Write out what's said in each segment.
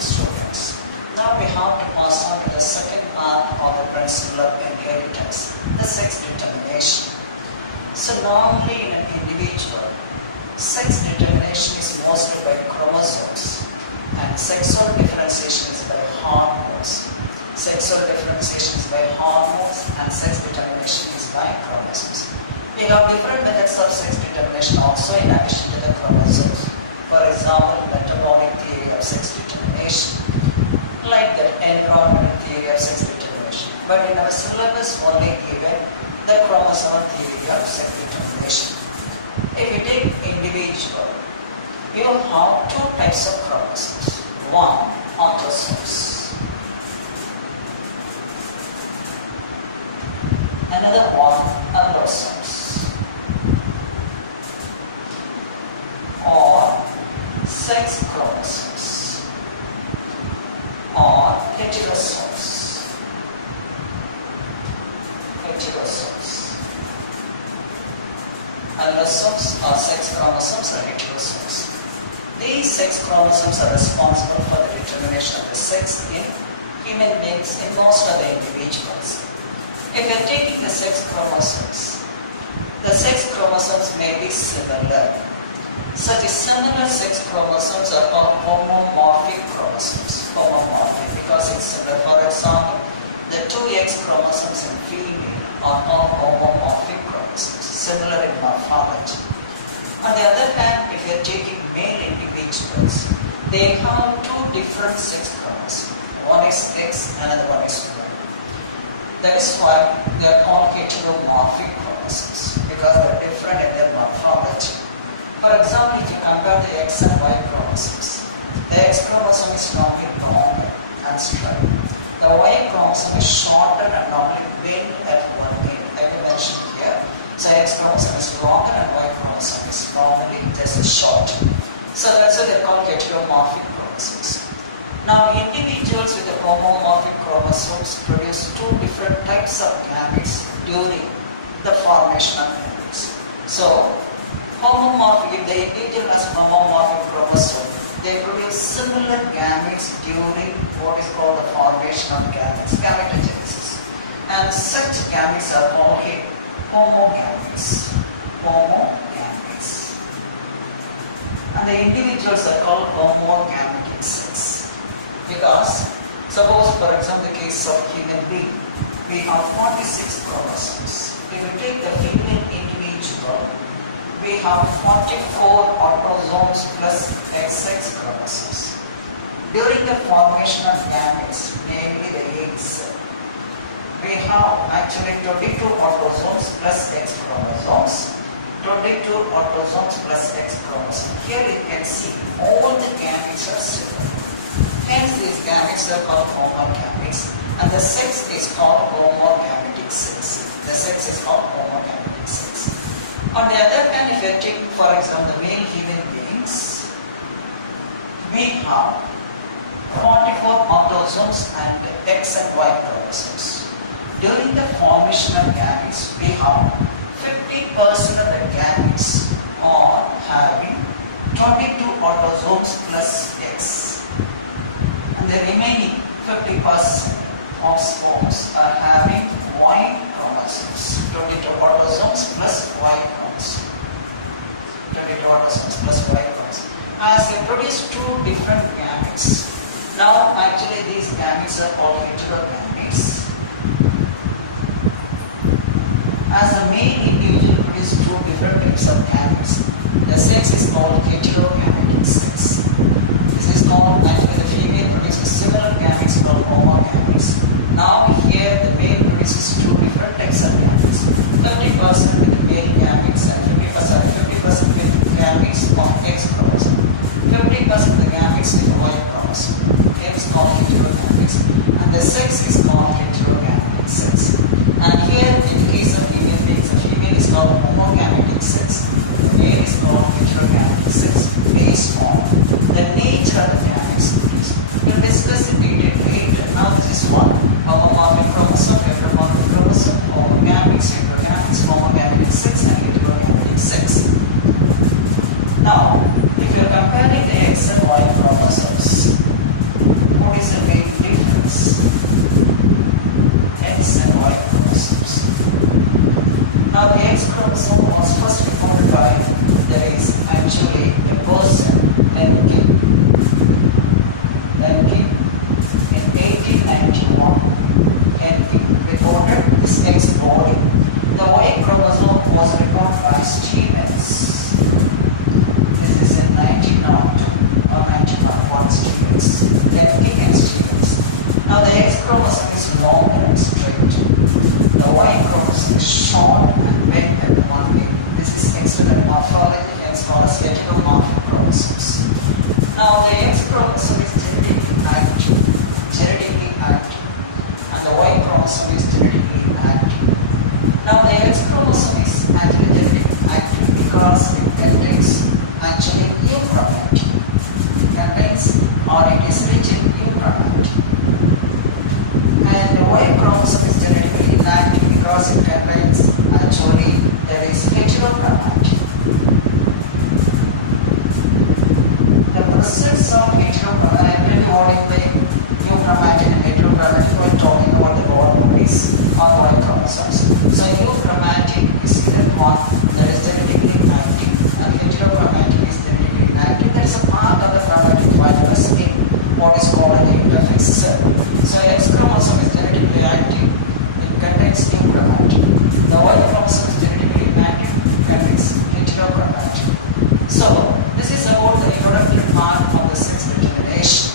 students. Now we have to pass on to the second part of the principle of inheritance, the sex determination. So normally in an individual, sex determination is mostly by chromosomes and sexual differentiation is by hormones. Sexual differentiation is by hormones and sex determination is by chromosomes. We have different methods of sex determination also in addition to the chromosomes. For example, metabolic theory of sex determination, like the environmental theory of sex determination. But in our syllabus only given the chromosomal theory of sex determination. If you take individual, you have two types of chromosomes. One, autosomes. Another one, allosomes. Or sex chromosomes. Or heterosomes. Heterosomes. Allosomes or sex chromosomes or heterosomes. These sex chromosomes are responsible for the determination of the sex in human beings, in most of the individuals. If you are taking the sex chromosomes may be similar. So the similar sex chromosomes are called homomorphic chromosomes. Homomorphic because it's similar. For example, the two X chromosomes in female are called homomorphic chromosomes, similar in morphology. On the other hand, if you are taking male individuals, they have two different sex chromosomes. One is X, another one is Y. That is why they are called heteromorphic chromosomes because they are different in their morphology. For example, if you compare the X and Y chromosomes, the X chromosome is normally longer and straight. The Y chromosome is shorter and normally bent at one end. I will mention here. So X chromosome is longer and Y chromosome is normally just short. So that's why they are called heteromorphic chromosomes. Now individuals with the homomorphic chromosomes produce two different types of gametes during the formation of gametes. So homomorphic, if the individual has homomorphic chromosome, they produce similar gametes during what is called the formation of gametes, gametogenesis. And such gametes are called homogametes. Homogametes. And the individuals are called homogametic sets. Because, suppose for example the case of human being, we have 46 chromosomes. If we take the female individual, we have 44 autosomes plus XX chromosomes. During the formation of gametes, namely the egg cell, we have actually 22 autosomes plus X chromosomes. 22 autosomes plus X chromosomes. Here you can see all the gametes are similar. Hence these gametes are called homogametes and the sex is called homogametic sex. The sex is called homogametic sex. On the other hand, if you take for example the male human beings, we have 44 autosomes and X and Y chromosomes. During the formation of gametes, we have 50% of the gametes are having 22 autosomes plus X. The remaining 50% of spores are having Y chromosomes, 22 autosomes plus Y chromosomes. 22 autosomes plus Y chromosomes. As they produce two different gametes. Now actually these gametes are called heterogametes. As the male individual produces two different types of gametes, the sex is called heterogametic sex. This is called actually the female produces similar gametes called homogametes. Now here the male produces two different types of gametes. 30% with the male gametes and 50% with gametes of X chromosome. 50% of the gametes with Y chromosome. It's called heterogametes. And the sex is called heterogametic sex. And here in the case of human beings, the female is called homogametic sex. The male is called heterogametic sex based on the nature of the gametes produced. We'll discuss in detail later. Now this is one. Homomorphic chromosome, heteromorphic chromosome, homogametes, heterogametes, homogametic sex and heterogametic sex. Now, if you're comparing the X and Y chromosomes, or it is rich in euchromat. And Y chromosome is genetically inactive because it contains actually there is heterochromat. The presence of heterochromat, I will be holding the euchromatin and heterochromatin when talking about the lower bodies on Y chromosomes. So euchromatin is either one that is genetically active and heterochromatin is genetically inactive. There is a part of the chromatic virus in what is called the interface cell. So X chromosome is genetically active, it contains euchromatin. The Y chromosome is genetically inactive, it contains heterochromatin. So this is about the introductory part of the sex determination.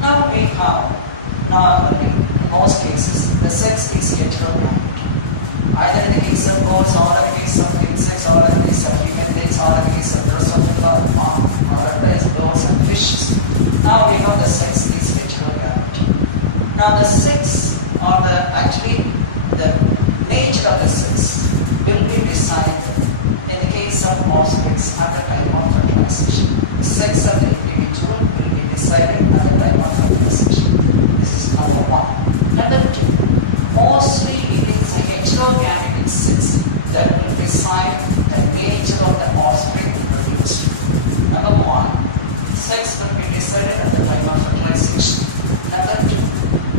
Now we have normally in most cases the sex is heterochromatic. Either in the case of birds or in the case of insects or in the case of human beings or in the case of Drosophila or reptiles, birds and fishes. Now we know the sex is heterochromatic. Now the sex or the nature of the sex will be decided in the case of offsprings at the time of fertilization. The sex of the individual will be decided at the time of fertilization. This is number one. Number two, mostly it is a heterogametic sex that will decide the nature of the offspring produced. Number one, sex will be decided at the time of fertilization. Number two,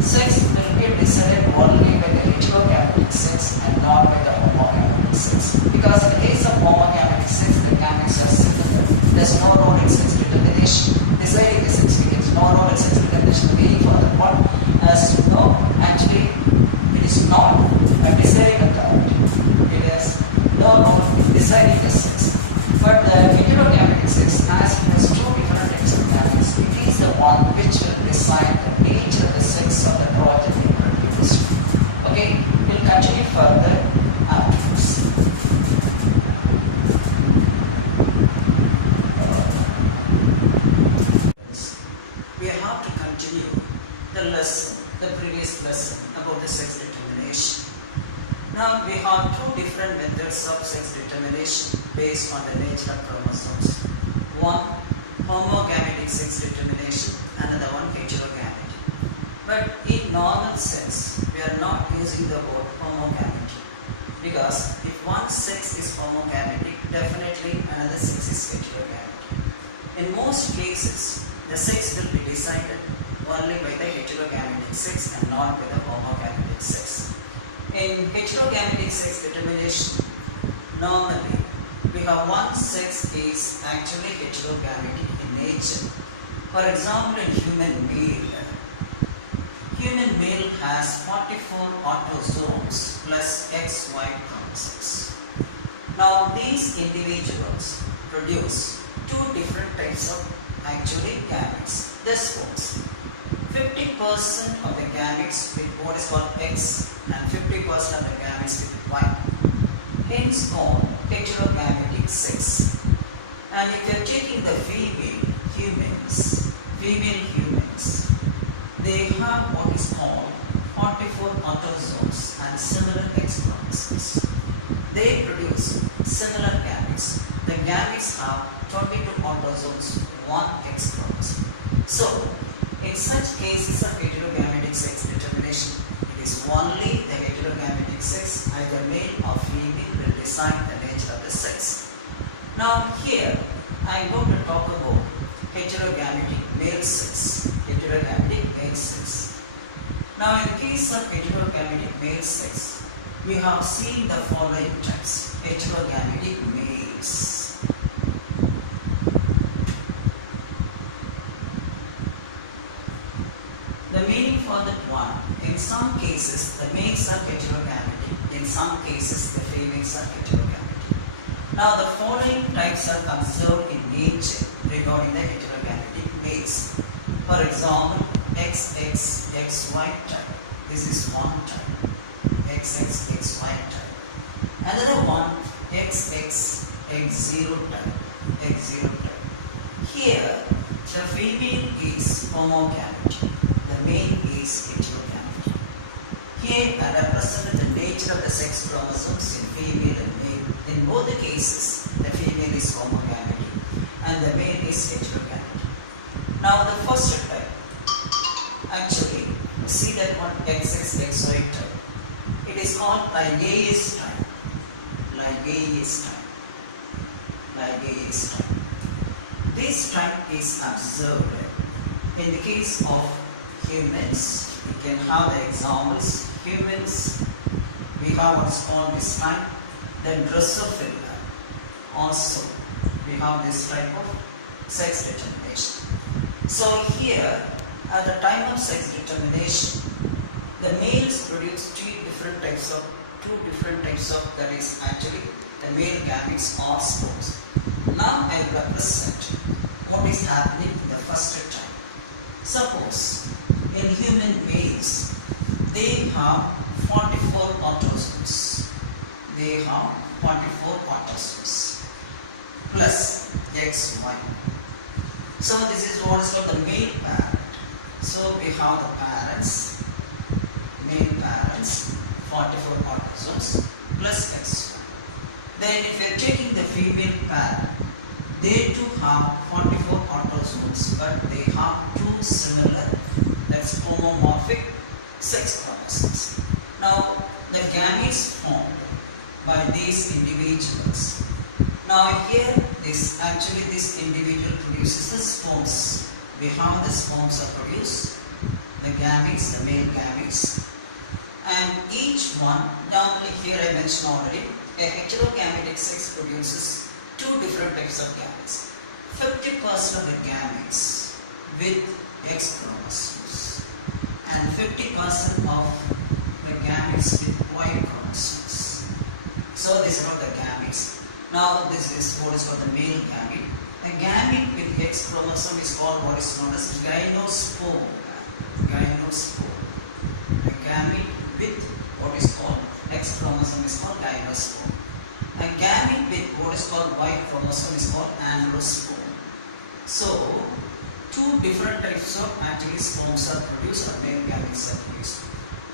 sex will be decided only by the heterogametic sex and not by the homogametic sex. Because in the case of homogametic sex, the gametes are similar. There is no role in sex determination. Deciding the sex begins no role in sex determination. The meaning for the word, as you know, actually it is not a deciding authority. It has no role in deciding the sex. But the heterogametic sex, as it has two different types of gametes, it is the one which will decide the nature of the sex of the progeny produced. Okay, we'll continue further afterwards. We have to continue the lesson, the previous lesson about the sex determination. Now we have two different methods of sex determination based on the nature of chromosomes. One, homogametic sex determination, another one heterogametic. But in normal sense, we are not using the word homogametic because if one sex is homogametic, definitely another sex is heterogametic. In most cases, the sex will be decided only by the heterogametic sex and not by the homogametic sex. In heterogametic sex determination, normally we have one sex is actually heterogametic in nature. For example, in human male has 44 autosomes plus XY chromosomes. Now these individuals produce two different types of actually gametes. This was 50% of the gametes with what is called X and 50% of the gametes with Y. Hence called heterogametic sex. And if you are taking the female humans, they have what is called 44 autosomes and similar X chromosomes. They produce similar gametes. The gametes have 22 autosomes, 1 X chromosome. So, in such cases of heterogametic sex determination, it is only the heterogametic sex, either male or female, will decide the nature of the sex. Now here, I am going to talk about heterogametic male sex. Now in the case of heterogametic male sex, we have seen the following types. Heterogametic males. The meaning for that one, in some cases the males are heterogametic, in some cases the females are heterogametic. Now the following types are observed in nature regarding the heterogametic males. For example, XXXY type. This is one type. XXXY type. Another one, XXX0 type. X0 type. Here, the female is homogametic. The male is heterogametic. Here I represent the nature of the sex chromosomes in female and male. In both the cases, the female is homogametic and the male is heterogametic. Now the first type, see that one XX XY type. It is called ligase type. Ligase type. Ligase type. This type is observed in the case of humans. We can have the examples. Humans, we have what's called this type. Then Drosophila. Also, we have this type of sex determination. So here, at the time of sex determination, the males produce two different types of, that is actually the male gametes or spores. Now I represent what is happening in the first time. Suppose in human males, they have 44 autosomes. They have 44 autosomes plus XY. So this is what is called the male parent. So we have the parents, male parents, 44 autosomes plus XY. Then if we are taking the female parent, they too have 44 autosomes, but they have two similar, that's homomorphic sex chromosomes. Now the gametes formed by these individuals. Now here this individual produces the sperms. We have the sperms are produced, the gametes, the male gametes, and each one, normally here I mentioned already, a heterogametic sex produces two different types of gametes. 50% of the gametes with X chromosomes and 50% of the gametes with Y chromosomes. So these are the gametes. Now this is what is called the male gamete. The gamete with X chromosome is called what is known as gynospore. Gynospore. The gamete with what is called X chromosome is called gynospore. A gamete with what is called Y chromosome is called androspore. So two different types of actually sperms are produced, or male gametes are produced.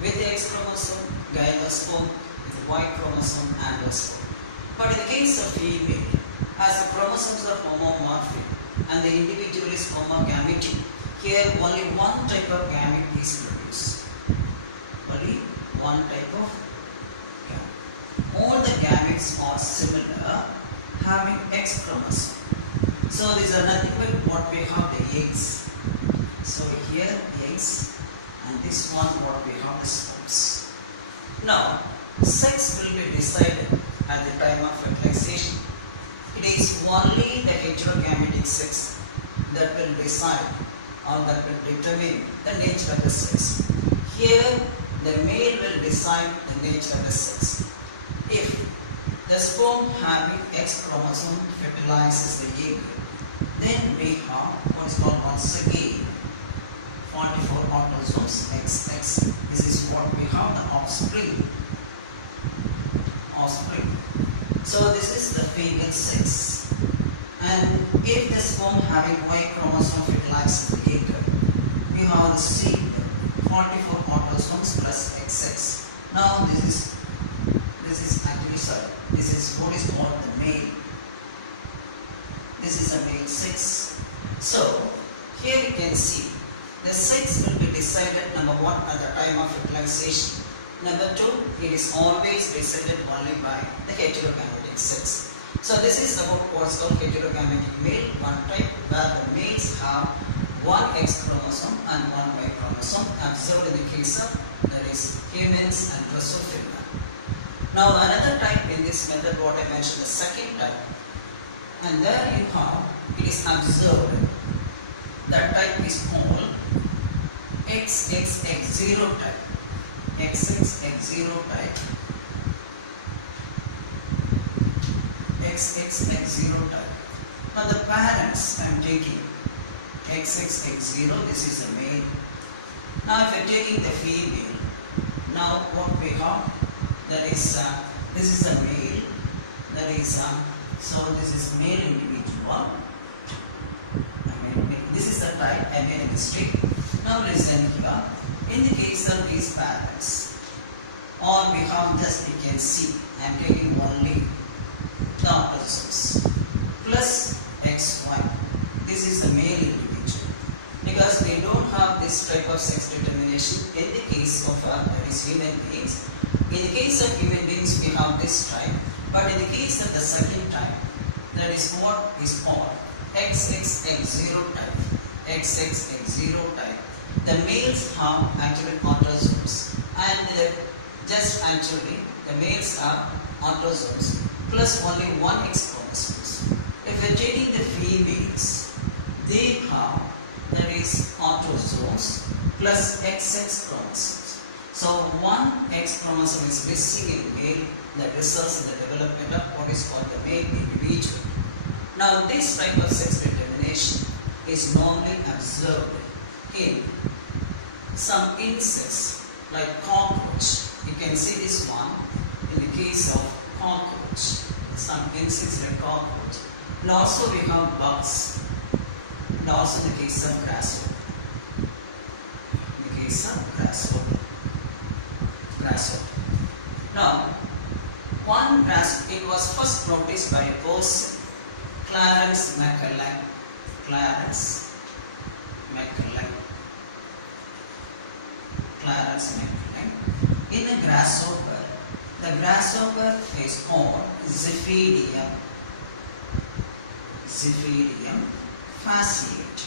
With the X chromosome, gynospore, with the Y chromosome, androspore. But in the case of female, as the chromosomes are homomorphic and the individual is homogametic, here only one type of gamete is produced. Only one type of gamete. All the gametes are similar, having X chromosome. So these are nothing but what we have the eggs. So here the eggs, and this one what we have the sperms. Now, sex will be decided at the time of fertilization. It is only the heterogametic sex that will decide or that will determine the nature of the sex. Here, the male will decide the nature of the sex. If the sperm having X chromosome fertilizes the egg, then we have what is called once again 44 autosomes XX. This is what we have, the offspring. So this is the female sex, and if the sperm having Y chromosome fertilizes the egg, we have the seed 44 autosomes plus XX. Now this is what is called the male. This is a male sex. So here we can see the sex will be decided, number one, at the time of fertilization. Number two, it is always decided only by the heterogametic sex. So this is about what's called heterogametic male, one type where the males have one X chromosome and one Y chromosome, observed in the case of, that is, humans and Drosophila. Now another type in this method, what I mentioned, the second type, and there you have, it is observed, that type is called XXX0 type. XXX0 type. XXX0 type. Now the parents I am taking XXX0, this is a male. Now if I am taking the female, now what we have, that is this is a male, that is so this is male individual. This is the type, I made a mistake. Now listen here. In the case of these parents, or we have just, we can see, I am taking only the autosomes plus XY. This is the male individual because they don't have this type of sex determination in the the case of that is human beings, in the case of human beings we have this type, but in the case of the second type, that is what is called XXX0 type. XXX0 type. The males have actually autosomes, and the males have autosomes plus only one X chromosomes. If we are taking the females, they have, that is, autosomes plus XX chromosomes. So one X chromosome is missing in male, that results in the development of what is called the male individual. Now this type of sex determination is normally observed in some insects like cockroach. You can see this one in the case of cockroach. Some insects like cockroach. And also we have bugs. And also in the case of grasshopper. In the case of grasshopper. Now, one grasshopper, it was first noticed by a person, Clarence McCulloch. In a grasshopper, the grasshopper is called Ziphidium fasciate.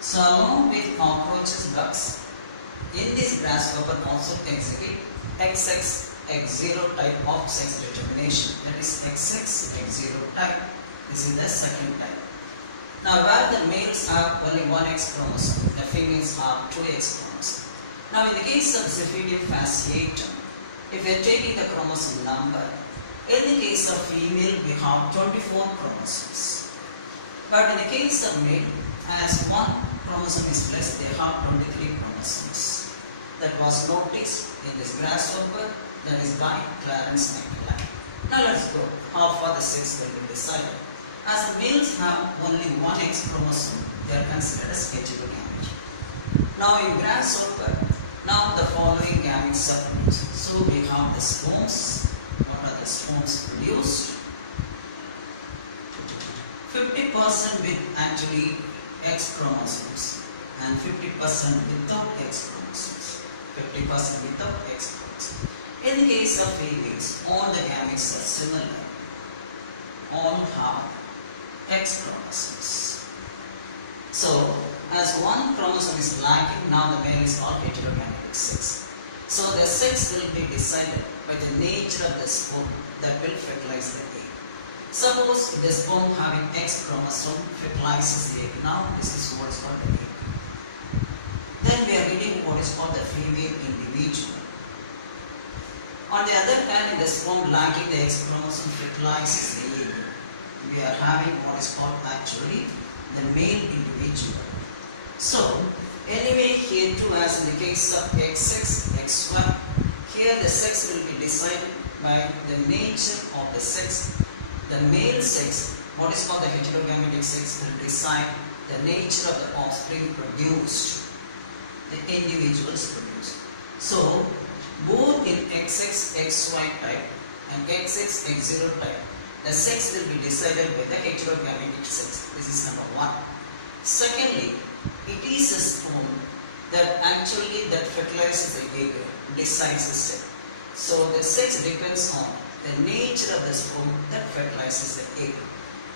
So along with cockroaches, bugs, in this grasshopper also exhibit XXX0 type of sex determination. That is XX0 type. This is the second type. Now where the males have only one X chromosome, the females have two X chromosomes. Now in the case of Ziphidium fasciatum, if we are taking the chromosome number, in the case of female we have 24 chromosomes. But in the case of male, as one chromosome is less, they have 23 chromosomes. That was noticed in this grasshopper, that is by Clarence McCulloch. Now let's go. How far the sex will be decided. As the males have only one X chromosome, they are considered as heterogamete. Now in grasshopper, now the following gametes are produced. So we have the spomes. What are the spomes produced? 50% with actually X chromosomes and 50% without X chromosomes. 50% without X chromosomes. In the case of females, all the gametes are similar. All have X chromosomes. So, as one chromosome is lacking, now the male is called heterogametic sex. So, the sex will be decided by the nature of the sperm that will fertilize the egg. Suppose the sperm having X chromosome fertilizes the egg. Now, this is what is called the egg. Then we are getting what is called the female individual. On the other hand, the sperm lacking the X chromosome fertilizes the egg. We are having what is called actually the male individual. So, anyway, here too, as in the case of XX, XY, here the sex will be decided by the nature of the sex. The male sex, what is called the heterogametic sex, will decide the nature of the offspring produced, the individuals produced. So, both in XX, XY type and XX, X0 type, the sex will be decided by the heterogametic sex. This is number one. Secondly, it is a sperm that actually that fertilizes the egg, decides the sex. So the sex depends on the nature of the sperm that fertilizes the egg.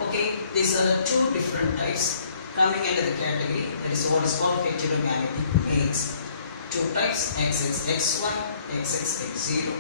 Okay, these are the two different types coming under the category that is what is called heterogametic males. Two types, XX, XY, XX, X0.